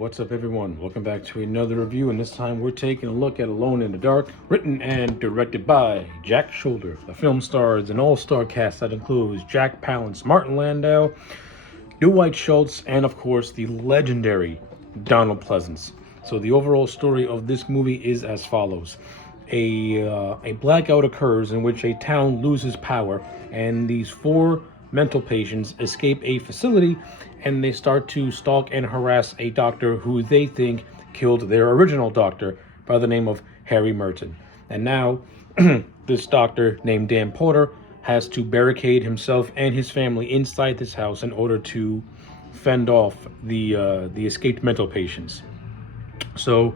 What's up, everyone? Welcome back to another review, and this time we're taking a look at Alone in the Dark, written and directed by Jack Sholder. The film stars an all-star cast that includes Jack Palance, Martin Landau, Dwight Schultz, and of course the legendary Donald Pleasence. So the overall story of this movie is as follows. A blackout occurs in which a town loses power, and these four mental patients escape a facility, and they start to stalk and harass a doctor who they think killed their original doctor by the name of Harry Merton. And now this doctor named Dan Porter has to barricade himself and his family inside this house in order to fend off the escaped mental patients. So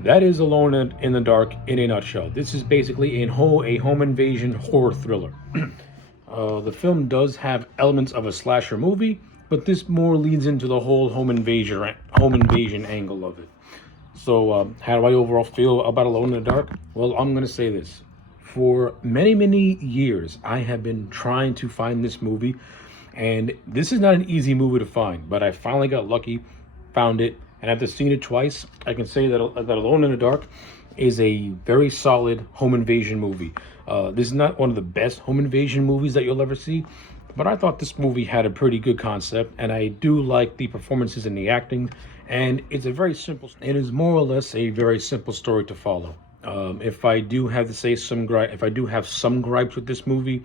that is Alone in the Dark in a nutshell. This is basically a home invasion horror thriller. The film does have elements of a slasher movie, but this more leads into the whole home invasion angle of it. So, how do I overall feel about Alone in the Dark? Well, I'm gonna say this: for many years, I have been trying to find this movie, and this is not an easy movie to find. But I finally got lucky, found it, and after seeing it twice, I can say that Alone in the Dark is a very solid home invasion movie. This is not one of the best home invasion movies that you'll ever see, but I thought this movie had a pretty good concept, and I do like the performances and the acting, and it is more or less a very simple story to follow. If I do have to say if I do have some gripes with this movie,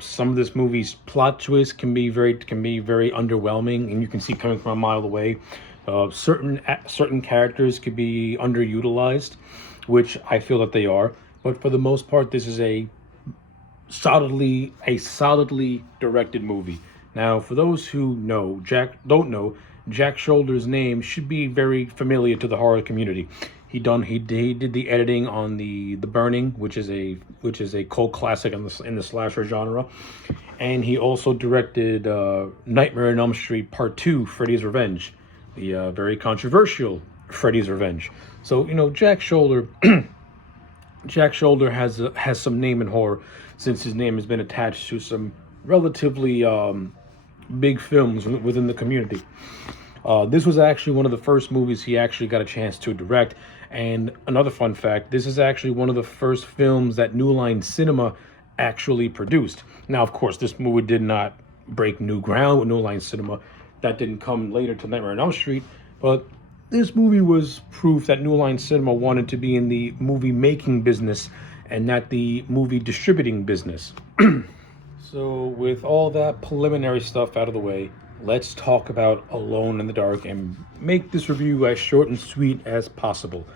some of this movie's plot twists can be very underwhelming, and you can see coming from a mile away. Certain characters could be underutilized, which I feel that they are. But for the most part, this is a solidly directed movie. Now, for those who don't know, Jack Sholder's name should be very familiar to the horror community. He did the editing on the Burning, which is a cult classic in the slasher genre, and he also directed Nightmare on Elm Street Part 2, Freddy's Revenge, the very controversial Freddy's Revenge. So Jack Sholder has some name in horror, since his name has been attached to some relatively big films within the community. This was actually one of the first movies he actually got a chance to direct. And another fun fact, this is actually one of the first films that New Line Cinema actually produced. Now, of course, this movie did not break new ground with New Line Cinema. That didn't come later to Nightmare on Elm Street, but this movie was proof that New Line Cinema wanted to be in the movie making business and not the movie distributing business. So with all that preliminary stuff out of the way, let's talk about Alone in the Dark and make this review as short and sweet as possible.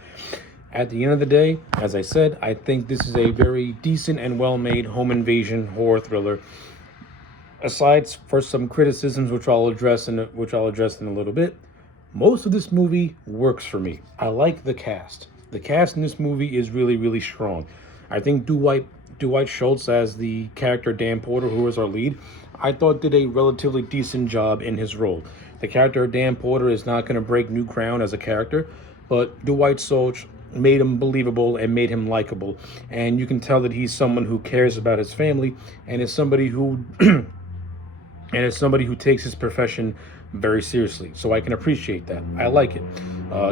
At the end of the day, as I said, I think this is a very decent and well-made home invasion horror thriller. Aside for some criticisms, which I'll address in a little bit, most of this movie works for me. I like the cast. The cast in this movie is really strong. I think Dwight Schultz as the character Dan Porter, who is our lead, I thought did a relatively decent job in his role. The character Dan Porter is not going to break new ground as a character, but Dwight Schultz made him believable and made him likable. And you can tell that he's someone who cares about his family and is somebody who takes his profession very seriously. So I can appreciate that. I like it.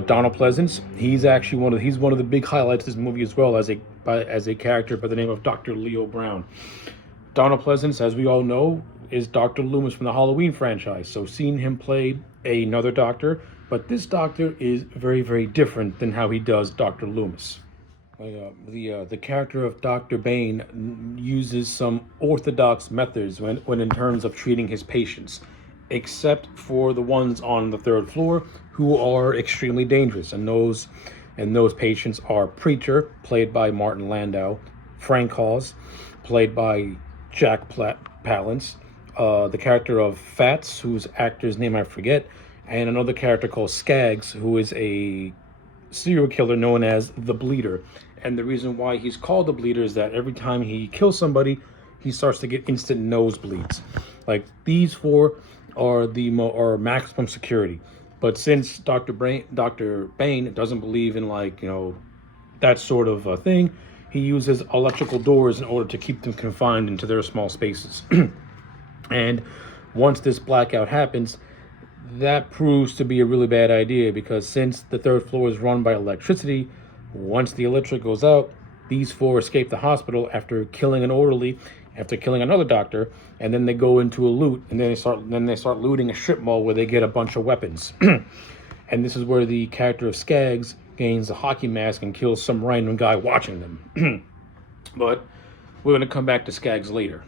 Donald Pleasence, he's one of the big highlights of this movie, as well as a character by the name of Dr. Leo Brown. Donald Pleasence, as we all know, is Dr. Loomis from the Halloween franchise. So seeing him play another doctor, but this doctor is very different than how he does Dr. Loomis. The character of Dr. Bane uses some orthodox methods when in terms of treating his patients, except for the ones on the third floor, who are extremely dangerous. And those patients are Preacher, played by Martin Landau, Frank Hawes, played by Jack Palance, the character of Fats, whose actor's name I forget, and another character called Skaggs, who is a serial killer known as the Bleeder. And the reason why he's called the Bleeder is that every time he kills somebody, he starts to get instant nosebleeds. Like, these four are maximum security. But since Dr. Bane doesn't believe in that sort of thing, he uses electrical doors in order to keep them confined into their small spaces. And once this blackout happens, That proves to be a really bad idea because since the third floor is run by electricity, once the electric goes out, these four escape the hospital after killing an orderly, after killing another doctor, and then they go into a loot, and then they start looting a strip mall where they get a bunch of weapons. And this is where the character of Skaggs gains a hockey mask and kills some random guy watching them. But we're gonna come back to Skaggs later.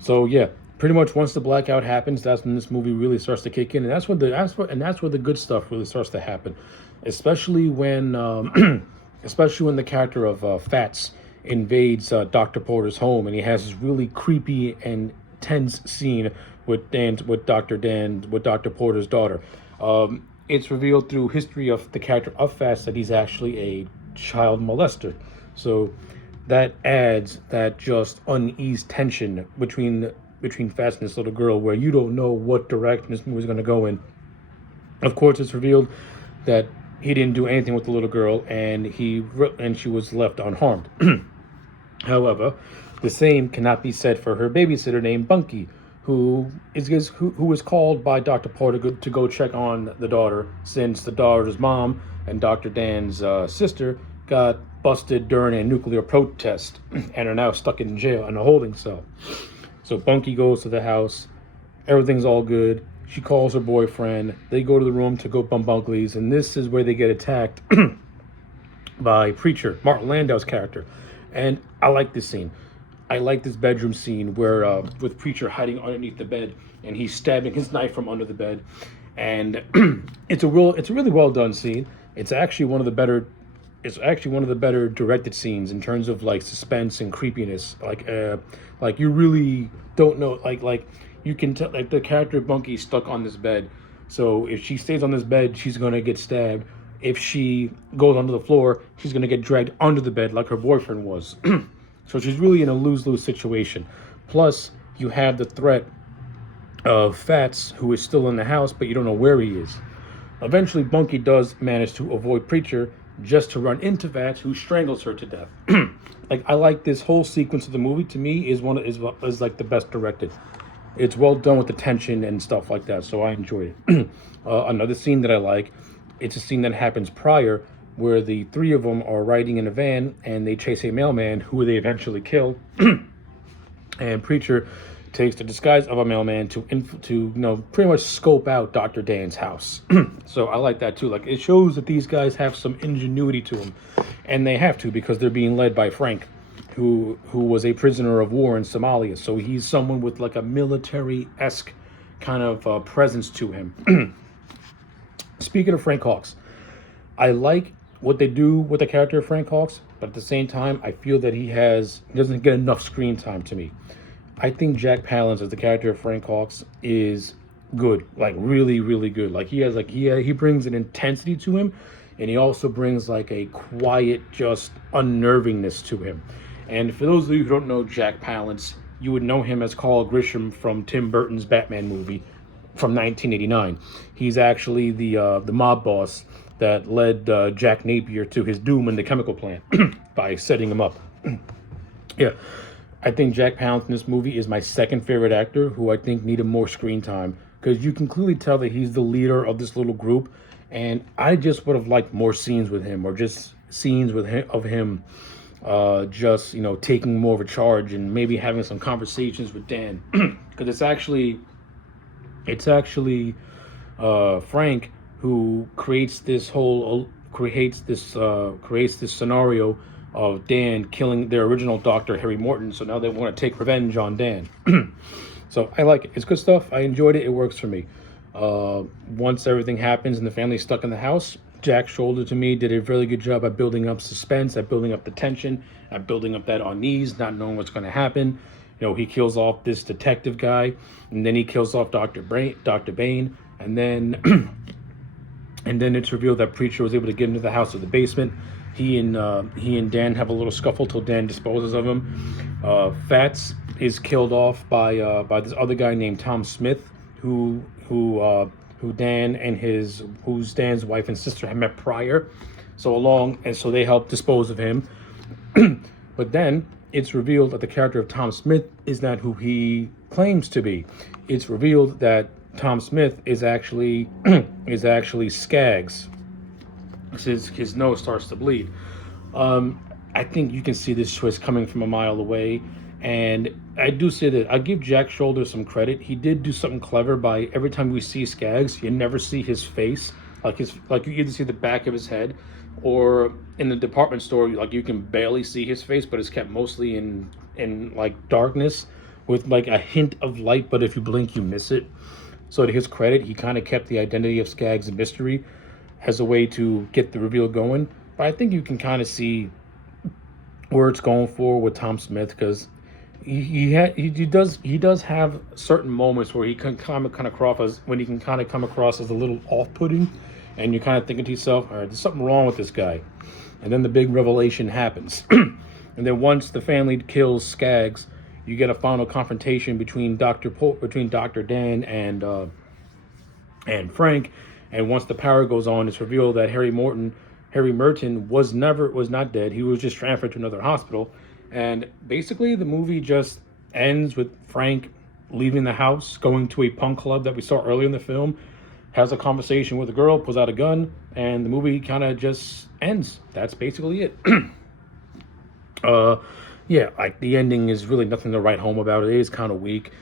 So yeah, pretty much once the blackout happens, that's when this movie really starts to kick in, and that's where the good stuff really starts to happen, especially when especially when the character of Fats invades Dr. Porter's home, and he has this really creepy and tense scene with Dr. Porter's daughter. It's revealed through history of the character of Fats that he's actually a child molester. So that adds that just unease tension between Fats and this little girl, where you don't know what direction this movie is going to go in. Of course, it's revealed that he didn't do anything with the little girl, and she was left unharmed. However, the same cannot be said for her babysitter named Bunky, who is called by Dr. Porter to go check on the daughter, since the daughter's mom and Dr. Dan's sister got busted during a nuclear protest and are now stuck in jail in a holding cell. So Bunky goes to the house. Everything's all good. She calls her boyfriend. They go to the room to go bump uglies, and this is where they get attacked by Preacher, Martin Landau's character. And I like this scene. I like this bedroom scene where with Preacher hiding underneath the bed, and he's stabbing his knife from under the bed. And it's a really well done scene. It's actually one of the better directed scenes in terms of like suspense and creepiness. Like you really don't know, like you can tell, like the character of Bunky is stuck on this bed. So if she stays on this bed, she's gonna get stabbed. If she goes onto the floor, she's gonna get dragged under the bed like her boyfriend was. So she's really in a lose-lose situation. Plus, you have the threat of Fats, who is still in the house, but you don't know where he is. Eventually, Bunky does manage to avoid Preacher, just to run into Fats, who strangles her to death. Like, I like this whole sequence of the movie. To me, is like the best directed. It's well done with the tension and stuff like that, so I enjoyed it. Another scene that I like, it's a scene that happens prior, where the three of them are riding in a van and they chase a mailman who they eventually kill. And Preacher takes the disguise of a mailman to pretty much scope out Dr. Dan's house. So I like that too. Like, it shows that these guys have some ingenuity to them, and they have to, because they're being led by Frank, who was a prisoner of war in Somalia. So he's someone with like a military-esque kind of presence to him. Speaking of Frank Hawks, I like what they do with the character of Frank Hawks, but at the same time, I feel that he doesn't get enough screen time to me. I think Jack Palance as the character of Frank Hawks is good, like really, really good. Like he brings an intensity to him, and he also brings like a quiet, just unnervingness to him. And for those of you who don't know Jack Palance, you would know him as Carl Grisham from Tim Burton's Batman movie from 1989. He's actually the mob boss that led Jack Napier to his doom in the chemical plant by setting him up. Yeah, I think Jack Palance in this movie is my second favorite actor, who I think needed more screen time, because you can clearly tell that he's the leader of this little group, and I just would have liked more scenes with him, or just scenes with him just taking more of a charge and maybe having some conversations with Dan, because it's actually Frank who creates this scenario of Dan killing their original doctor, Harry Morton. So now they want to take revenge on Dan. So I like it. It's good stuff. I enjoyed it. It works for me. Once everything happens and the family's stuck in the house, Jack Shoulder, to me, did a really good job at building up suspense, at building up the tension, at building up that unease, not knowing what's going to happen. He kills off this detective guy, and then he kills off Dr. Bane, and then and then it's revealed that Preacher was able to get into the house or the basement. He and Dan have a little scuffle till Dan disposes of him. Fats is killed off by this other guy named Tom Smith, who Dan's wife and sister had met prior. So they help dispose of him. But then it's revealed that the character of Tom Smith is not who he claims to be. It's revealed that Tom Smith is actually is actually Skaggs. His nose starts to bleed. Um, I think you can see this twist coming from a mile away. And I do say that I give Jack Shoulder some credit. He did do something clever by every time we see Skaggs, you never see his face. Like you either see the back of his head, or in the department store, like you can barely see his face, but it's kept mostly in like darkness with like a hint of light. But if you blink, you miss it. So to his credit, he kind of kept the identity of Skaggs a mystery as a way to get the reveal going. But I think you can kind of see where it's going for with Tom Smith, because he does have certain moments where he can kind of cross as when he can kind of come across as a little off-putting, and you're kind of thinking to yourself, all right, there's something wrong with this guy. And then the big revelation happens. And then once the family kills Skaggs, you get a final confrontation between Dr. Dan and Frank. And once the power goes on, it's revealed that Harry Merton was not dead. He was just transferred to another hospital. And basically the movie just ends with Frank leaving the house, going to a punk club that we saw earlier in the film, has a conversation with a girl, pulls out a gun, and the movie kind of just ends. That's basically it. Yeah, like the ending is really nothing to write home about. It is kind of weak.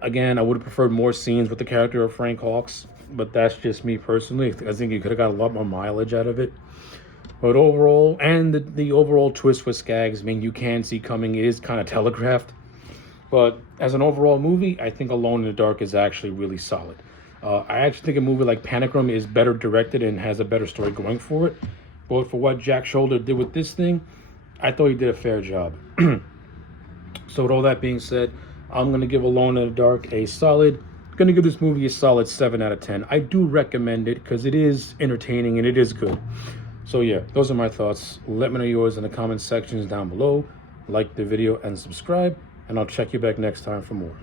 Again, I would have preferred more scenes with the character of Frank Hawks, but that's just me personally. I think you could have got a lot more mileage out of it. But overall, and the overall twist with Skaggs, I mean, you can see coming. It is kind of telegraphed. But as an overall movie, I think Alone in the Dark is actually really solid. I actually think a movie like Panic Room is better directed and has a better story going for it. But for what Jack Shoulder did with this thing, I thought he did a fair job. So with all that being said, I'm going to give Alone in the Dark a solid... going to give this movie a solid 7 out of 10. I do recommend it because it is entertaining and it is good. So yeah, those are my thoughts. Let me know yours in the comment sections down below. Like the video and subscribe, and I'll check you back next time for more.